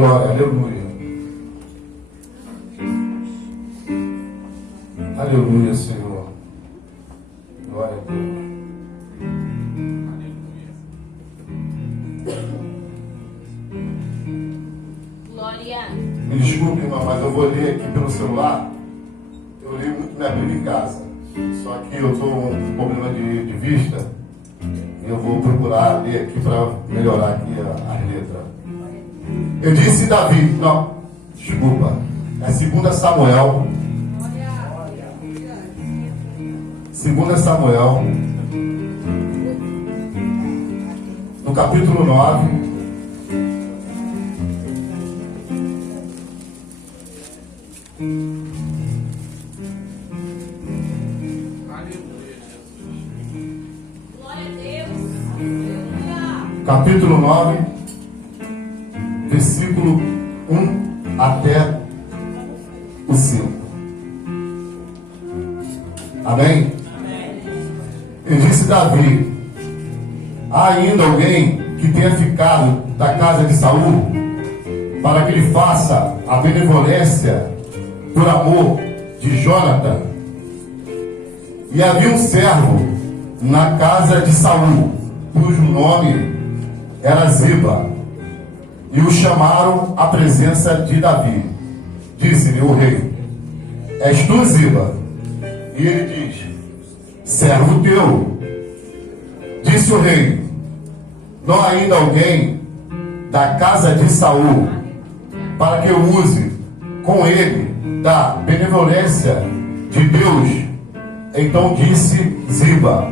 Glória, aleluia. Aleluia, Senhor. Glória a Deus. Glória. Me desculpe, irmão, mas eu vou ler aqui pelo celular. Eu leio muito minha Bíblia em casa. Só que eu estou com um problema de vista. E eu vou procurar ler aqui para melhorar aqui as letras. Eu disse Davi. Não, desculpa. É 2 Samuel. 2 Samuel. No capítulo 9. Capítulo 9, versículo 1 até o 5. Amém? E disse Davi: há ainda alguém que tenha ficado da casa de Saul, para que lhe faça a benevolência por amor de Jonatã? E havia um servo na casa de Saul, cujo nome era Ziba, e o chamaram à presença de Davi. Disse-lhe o rei: és tu, Ziba? E ele diz: servo teu. Disse o rei: não há ainda alguém da casa de Saul, para que eu use com ele da benevolência de Deus? Então disse Ziba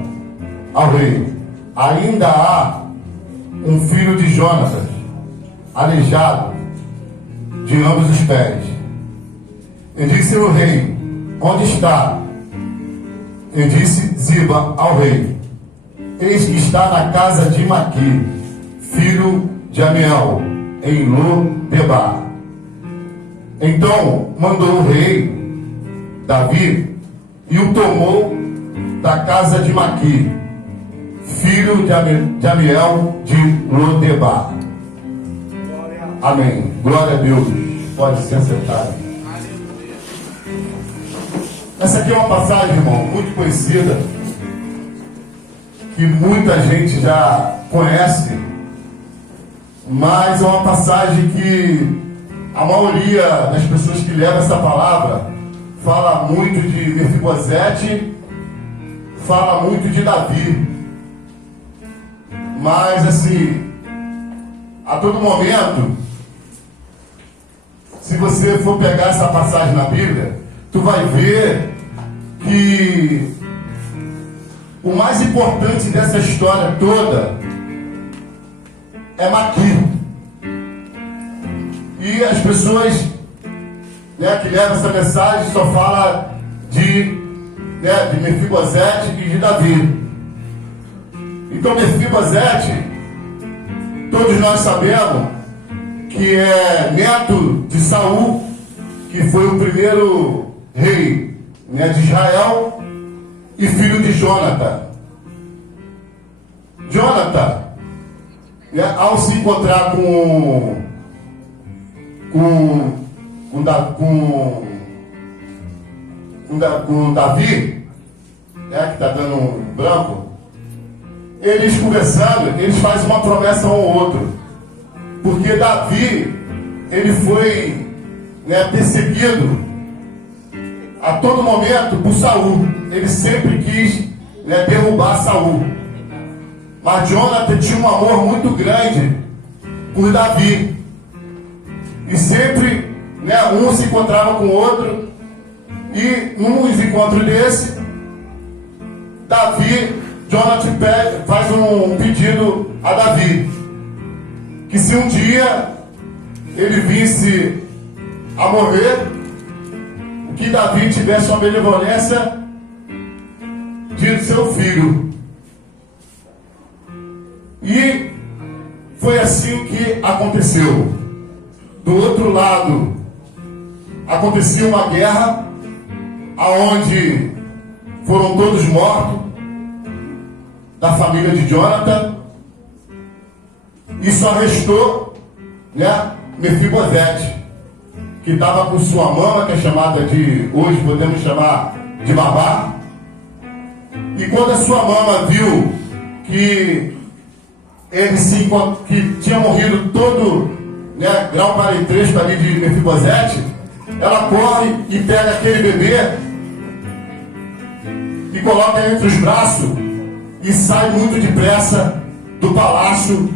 ao rei: ainda há um filho de Jonatas, aleijado de ambos os pés. E disse o rei: onde está? E disse Ziba ao rei: eis que está na casa de Maqui, filho de Amiel, em Lo-debar. Então mandou o rei Davi e o tomou da casa de Maqui, filho de Amiel de Lo-debar. Amém. Glória a Deus. Pode se assentar. Essa aqui é uma passagem, irmão, muito conhecida, que muita gente já conhece, mas é uma passagem que a maioria das pessoas que levam essa palavra fala muito de Mefibosete, fala muito de Davi. Mas assim, a todo momento, se você for pegar essa passagem na Bíblia, tu vai ver que o mais importante dessa história toda é Maqui. E as pessoas, que levam essa mensagem só falam de Mefibosete e de Davi. Então Mefibosete, todos nós sabemos que é neto de Saul, que foi o primeiro rei de Israel, e filho de Jonatã. Jonatã, ao se encontrar com Davi, que está dando um branco, eles conversando, eles fazem uma promessa um ao outro, porque Davi, ele foi perseguido a todo momento por Saul. Ele sempre quis derrubar Saul, mas Jonatã tinha um amor muito grande por Davi, e sempre um se encontrava com o outro. E num encontro desse, Jonathan faz um pedido a Davi, que se um dia ele visse a morrer, que Davi tivesse uma benevolência de seu filho. E foi assim que aconteceu. Do outro lado, acontecia uma guerra, aonde foram todos mortos da família de Jonatã, e só restou Mefibosete, que estava com sua mama, que é chamada de, hoje podemos chamar de babá. E quando a sua mama viu que que tinha morrido todo, né, grau parentesco ali de Mefibosete, ela corre e pega aquele bebê e coloca entre os braços e sai muito depressa do palácio,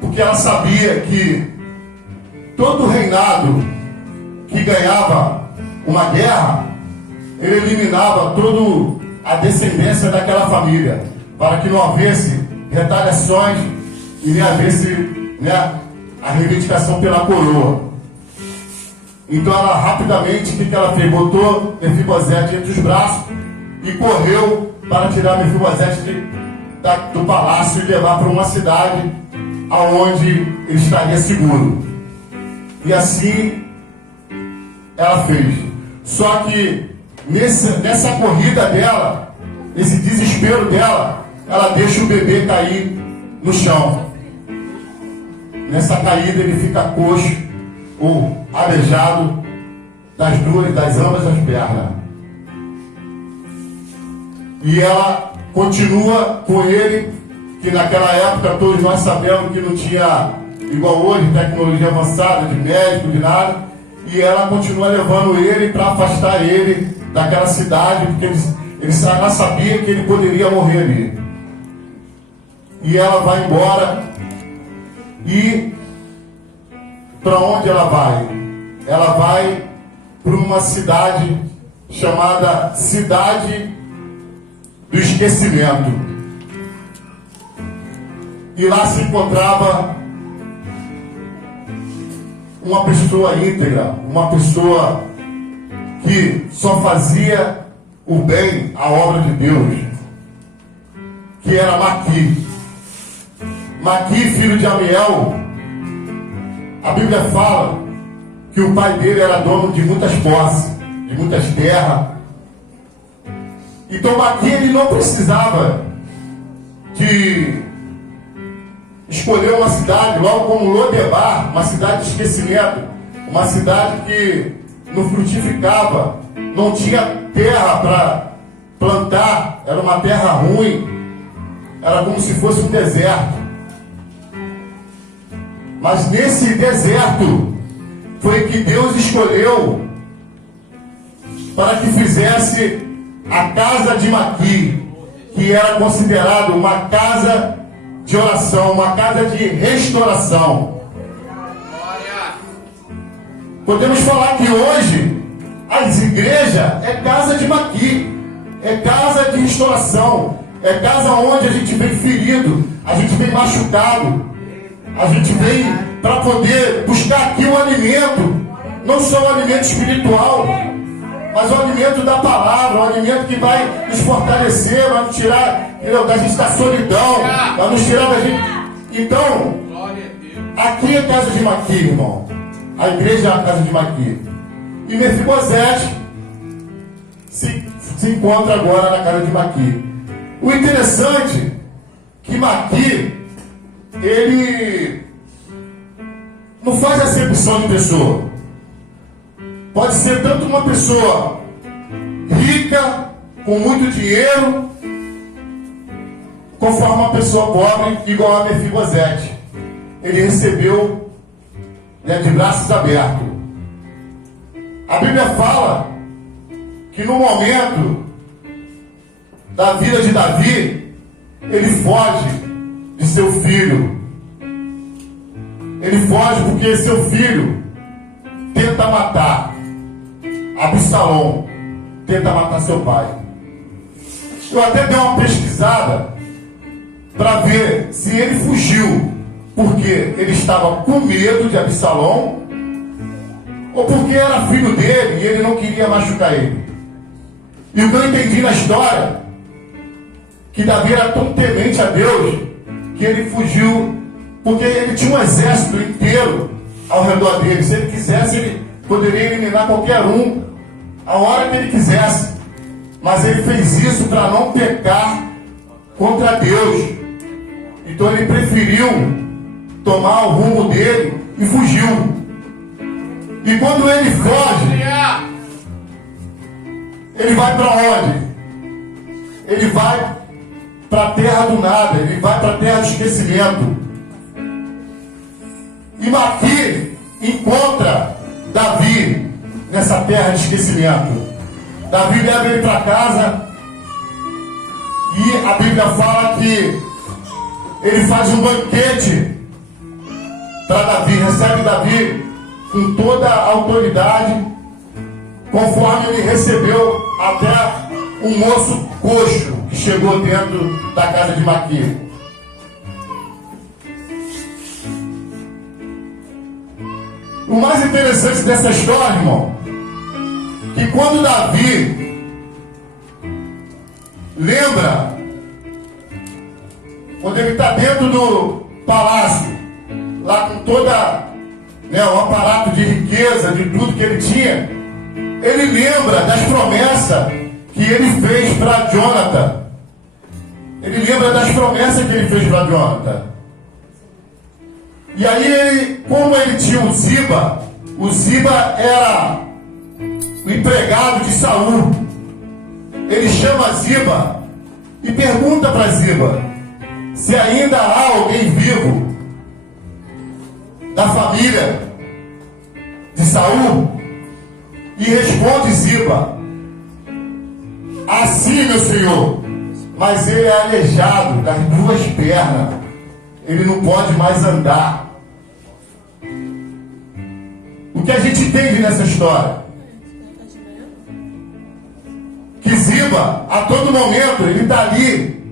porque ela sabia que todo reinado que ganhava uma guerra, ele eliminava toda a descendência daquela família, para que não houvesse retaliações e nem houvesse, né, a reivindicação pela coroa. Então ela rapidamente, o que ela fez? Botou Mefibosete entre os braços e correu para tirar Mefibosete do palácio e levar para uma cidade aonde ele estaria seguro. E assim ela fez. Só que nessa corrida dela, esse desespero dela, ela deixa o bebê cair no chão. Nessa caída ele fica coxo ou aleijado das ambas as pernas. E ela continua com ele, que naquela época todos nós sabemos que não tinha, igual hoje, tecnologia avançada, de médico, de nada. E ela continua levando ele para afastar ele daquela cidade, porque ela sabia que ele poderia morrer ali. E ela vai embora. E para onde ela vai? Ela vai para uma cidade chamada Cidade do Esquecimento. E lá se encontrava uma pessoa íntegra, uma pessoa que só fazia o bem, a obra de Deus, que era Maqui. Maqui, filho de Amiel, a Bíblia fala que o pai dele era dono de muitas posses, de muitas terras. Então Maqui, ele não precisava de escolher uma cidade, logo como Lodebar, uma cidade de esquecimento, uma cidade que não frutificava, não tinha terra para plantar, era uma terra ruim, era como se fosse um deserto. Mas nesse deserto foi que Deus escolheu para que fizesse a casa de Maqui, que era considerado uma casa de oração, uma casa de restauração. Podemos falar que hoje as igrejas é casa de Maqui, é casa de restauração, é casa onde a gente vem ferido, a gente vem machucado, a gente vem para poder buscar aqui o alimento, não só o alimento espiritual, mas o alimento da palavra, o alimento que vai nos fortalecer, vai nos tirar da gente da solidão, vai nos tirar da gente. Então, aqui é a casa de Maqui, irmão. A igreja é a casa de Maqui. E Mefibosete se encontra agora na casa de Maqui. O interessante é que Maqui, ele não faz acepção de pessoa. Pode ser tanto uma pessoa rica, com muito dinheiro, conforme uma pessoa pobre, igual a Mefibosete. Ele recebeu, né, de braços abertos. A Bíblia fala que no momento da vida de Davi, ele foge de seu filho. Ele foge porque seu filho tenta matar Absalom, tenta matar seu pai. Eu até dei uma pesquisada para ver se ele fugiu porque ele estava com medo de Absalom ou porque era filho dele e ele não queria machucar ele. E o que eu entendi na história, que Davi era tão temente a Deus que ele fugiu porque ele tinha um exército inteiro ao redor dele. Se ele quisesse, ele poderia eliminar qualquer um a hora que ele quisesse. Mas ele fez isso para não pecar contra Deus. Então ele preferiu tomar o rumo dele e fugiu. E quando ele foge, ele vai para onde? Ele vai para a terra do nada, ele vai para a terra do esquecimento. E Maquir encontra Davi nessa terra de esquecimento. Davi leva ele para casa e a Bíblia fala que ele faz um banquete para Davi, recebe Davi com toda a autoridade, conforme ele recebeu até um moço coxo que chegou dentro da casa de Maquir. O mais interessante dessa história, irmão, que quando Davi lembra, quando ele está dentro do palácio, lá com toda o aparato de riqueza, de tudo que ele tinha, ele lembra das promessas que ele fez para Jonathan. Ele lembra das promessas que ele fez para Jonathan. E aí, como ele tinha o Ziba era o empregado de Saul. Ele chama Ziba e pergunta para Ziba se ainda há alguém vivo da família de Saul. E responde Ziba: assim, meu senhor, mas ele é aleijado das duas pernas, ele não pode mais andar. O que a gente entende nessa história? Que Ziba, a todo momento, ele está ali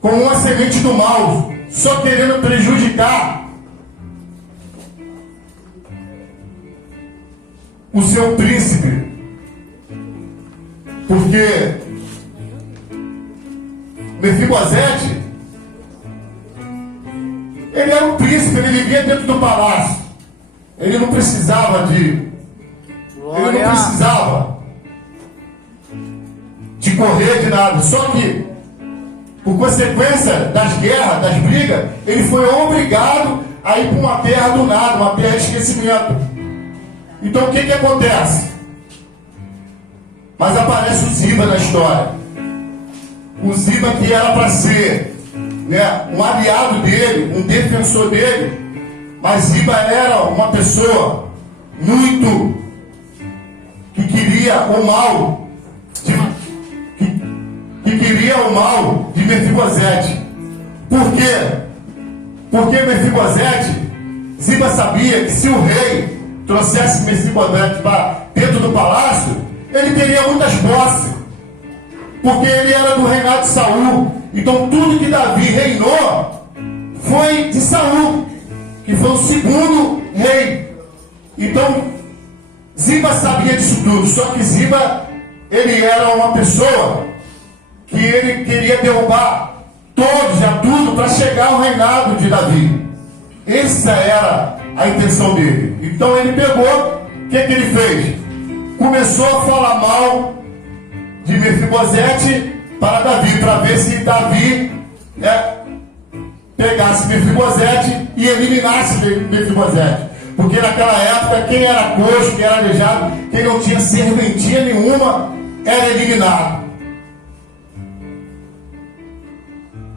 como uma semente do mal, só querendo prejudicar o seu príncipe. Porque Mefibosete, ele era um príncipe, ele vivia dentro do palácio. Ele não precisava de correr de nada. Só que, por consequência das guerras, das brigas, ele foi obrigado a ir para uma terra do nada, uma terra de esquecimento. Então o que acontece? Mas aparece o Ziba na história. O Ziba que era para ser um aliado dele, um defensor dele. Mas Ziba era uma pessoa muito que queria o mal de Mefibosete. Por quê? Porque Mefibosete, Ziba sabia que se o rei trouxesse Mefibosete para dentro do palácio, ele teria muitas posses, porque ele era do reinado de Saul. Então tudo que Davi reinou foi de Saul, que foi o segundo rei. Então Ziba sabia disso tudo. Só que Ziba, ele era uma pessoa que ele queria derrubar todos, já tudo, para chegar ao reinado de Davi. Essa era a intenção dele. Então ele pegou, o que ele fez? Começou a falar mal de Mefibosete para Davi, para ver se Davi pegasse Mefibosete e eliminasse Mefibosete. Porque naquela época, quem era coxo, quem era aleijado, quem não tinha serventia nenhuma, era eliminado.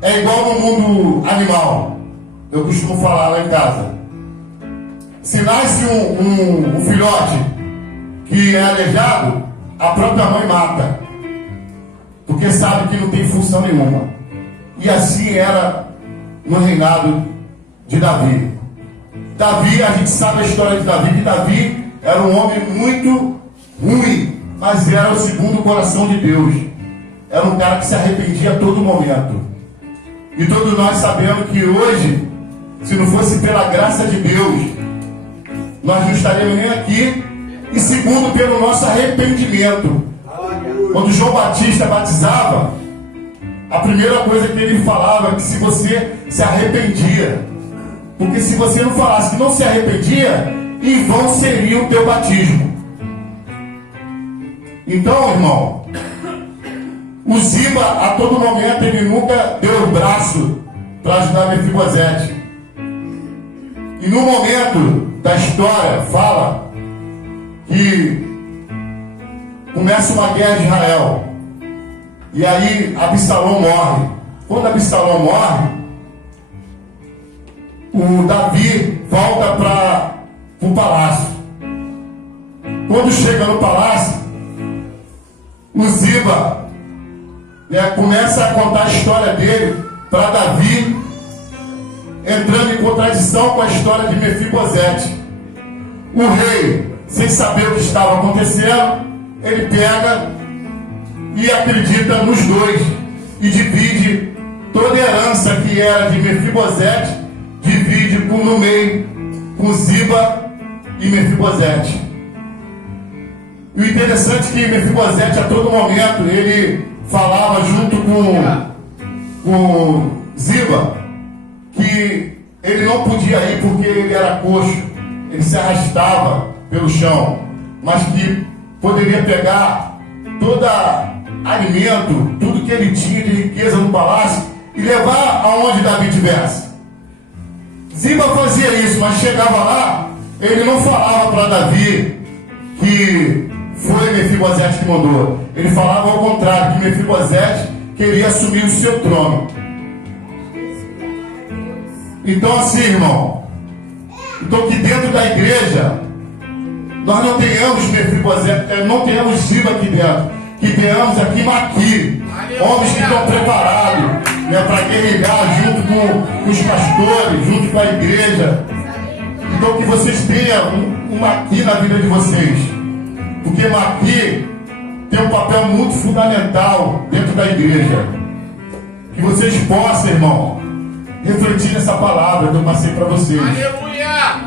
É igual no mundo animal. Eu costumo falar lá em casa. Se nasce um filhote que é aleijado, a própria mãe mata, porque sabe que não tem função nenhuma. E assim era no reinado de Davi. Davi, a gente sabe a história de Davi, que Davi era um homem muito ruim, mas era o segundo coração de Deus. Era um cara que se arrependia a todo momento. E todos nós sabemos que hoje, se não fosse pela graça de Deus, nós não estaríamos nem aqui. E segundo, pelo nosso arrependimento. Quando João Batista batizava, a primeira coisa que ele falava é que se você se arrependia. Porque se você não falasse que não se arrependia, em vão seria o teu batismo. Então, irmão, o Ziba, a todo momento, ele nunca deu o braço para ajudar Mefibosete. E no momento da história, fala que começa uma guerra de Israel. E aí Absalão morre. Quando Absalão morre, o Davi volta para o palácio. Quando chega no palácio, o Ziba começa a contar a história dele para Davi, entrando em contradição com a história de Mefibosete. O rei, sem saber o que estava acontecendo, ele pega e acredita nos dois e divide toda a herança que era de Mefibosete, divide no meio com Ziba e Mefibosete. E o interessante é que Mefibosete, a todo momento, ele falava junto com Ziba que ele não podia ir porque ele era coxo, ele se arrastava pelo chão, mas que poderia pegar todo alimento, tudo que ele tinha de riqueza no palácio e levar aonde Davi tivesse. Ziba fazia isso, mas chegava lá, ele não falava para Davi que foi Mefibosete que mandou. Ele falava ao contrário, que Mefibosete queria assumir o seu trono. Então assim, irmão, então que dentro da igreja nós não tenhamos Mefibosete, não tenhamos Ziba aqui dentro, que tenhamos aqui Maqui, homens que estão preparados para guerrear junto com os pastores, junto com a igreja. Então que vocês tenham um Maqui na vida de vocês, porque Maqui tem um papel muito fundamental dentro da igreja. Que vocês possam, irmão, refletir nessa palavra que eu passei para vocês. Aleluia!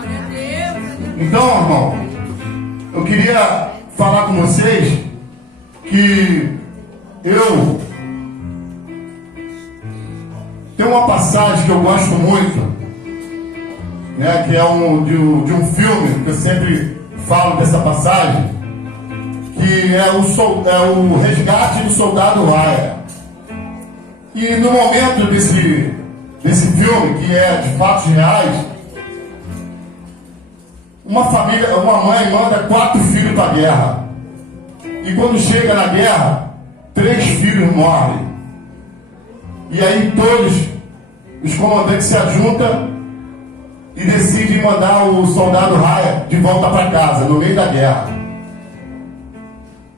Então, irmão, eu queria falar com vocês que eu tenho uma passagem que eu gosto muito, né, que é de um filme que eu sempre falo dessa passagem, que é o Resgate do Soldado Ryan. E no momento desse filme, que é de fatos reais, uma mãe manda 4 filhos para a guerra. E quando chega na guerra, 3 filhos morrem. E aí todos os comandantes se ajuntam e decidem mandar o soldado Ryan de volta para casa, no meio da guerra.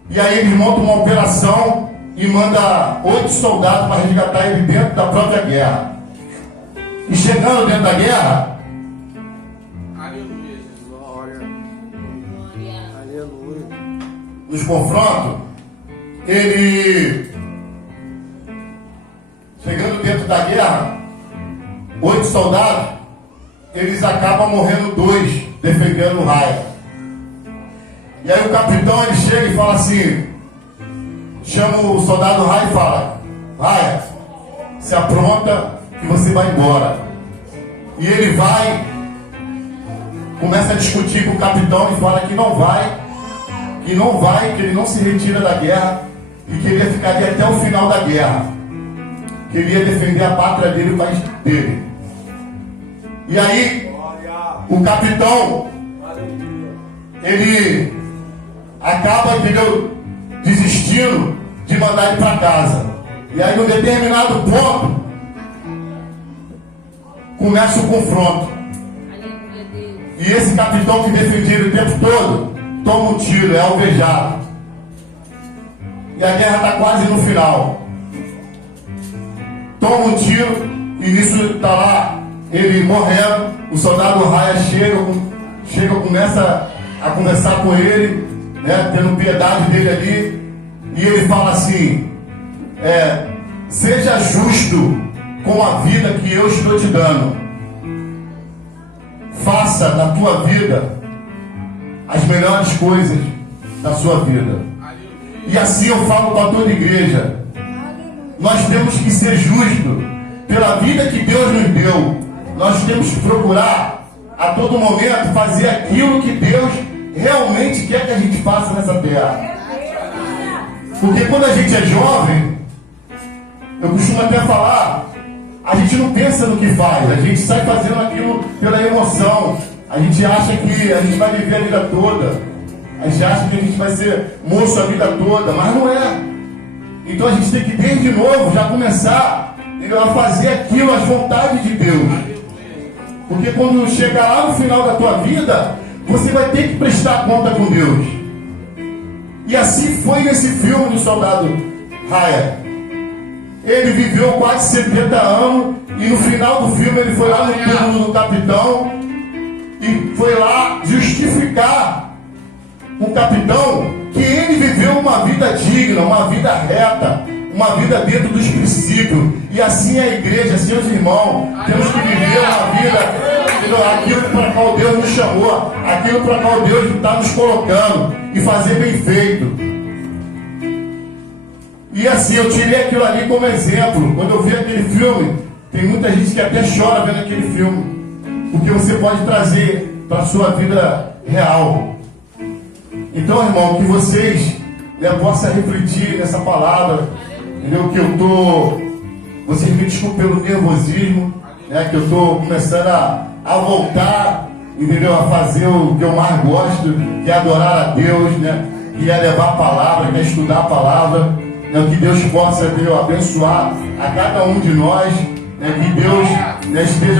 E aí eles montam uma operação e mandam 8 soldados para resgatar ele dentro da própria guerra. E chegando dentro da guerra, Aleluia, Jesus. Glória. Aleluia. nos confrontos, ele, chegando dentro da guerra, 8 soldados, eles acabam morrendo 2, defendendo o Ryan. E aí o capitão, ele chega e fala assim, chama o soldado Ryan e fala: Ryan, se apronta que você vai embora. E ele vai, começa a discutir com o capitão e fala que não vai, que ele não se retira da guerra e que ele ficaria até o final da guerra, que ele ia defender a pátria dele e o país dele. E aí o capitão, ele acaba, entendeu, desistindo de mandar ele para casa. E aí, num determinado ponto, começa o confronto. E esse capitão que defendia ele o tempo todo toma um tiro, é alvejado. E a guerra está quase no final. Toma um tiro e nisso está lá ele morrendo. O soldado Ryan chega, começa a conversar com ele, né, tendo piedade dele ali, e ele fala assim: seja justo com a vida que eu estou te dando. Faça na tua vida as melhores coisas da sua vida. E assim eu falo para toda a igreja: nós temos que ser justos pela vida que Deus nos deu. Nós temos que procurar a todo momento fazer aquilo que Deus realmente quer que a gente faça nessa terra. Porque quando a gente é jovem, eu costumo até falar, a gente não pensa no que faz, a gente sai fazendo aquilo pela emoção. A gente acha que a gente vai viver a vida toda. A gente acha que a gente vai ser moço a vida toda, mas não é. Então a gente tem que desde novo já começar a fazer aquilo, as vontades de Deus. Porque quando chegar lá no final da tua vida, você vai ter que prestar conta com Deus. E assim foi nesse filme do soldado Ryan. Ele viveu quase 70 anos e no final do filme ele foi lá no túmulo do capitão e foi lá justificar o capitão que ele viveu uma vida digna, uma vida reta, uma vida dentro dos princípios. E assim é a igreja, assim os irmãos. Temos que viver uma vida, aquilo para qual Deus nos chamou, aquilo para qual Deus está nos colocando e fazer bem feito. E assim, eu tirei aquilo ali como exemplo. Quando eu vi aquele filme, tem muita gente que até chora vendo aquele filme, porque você pode trazer para a sua vida real. Então, irmão, que vocês possam refletir nessa palavra, entendeu? Que eu tô, vocês me desculpem pelo nervosismo, né? Que eu estou começando a voltar, entendeu? A fazer o que eu mais gosto, que é adorar a Deus, né? Que é levar a palavra, que é estudar a palavra, né? Que Deus possa, entendeu? Abençoar a cada um de nós, né? Que Deus, né, esteja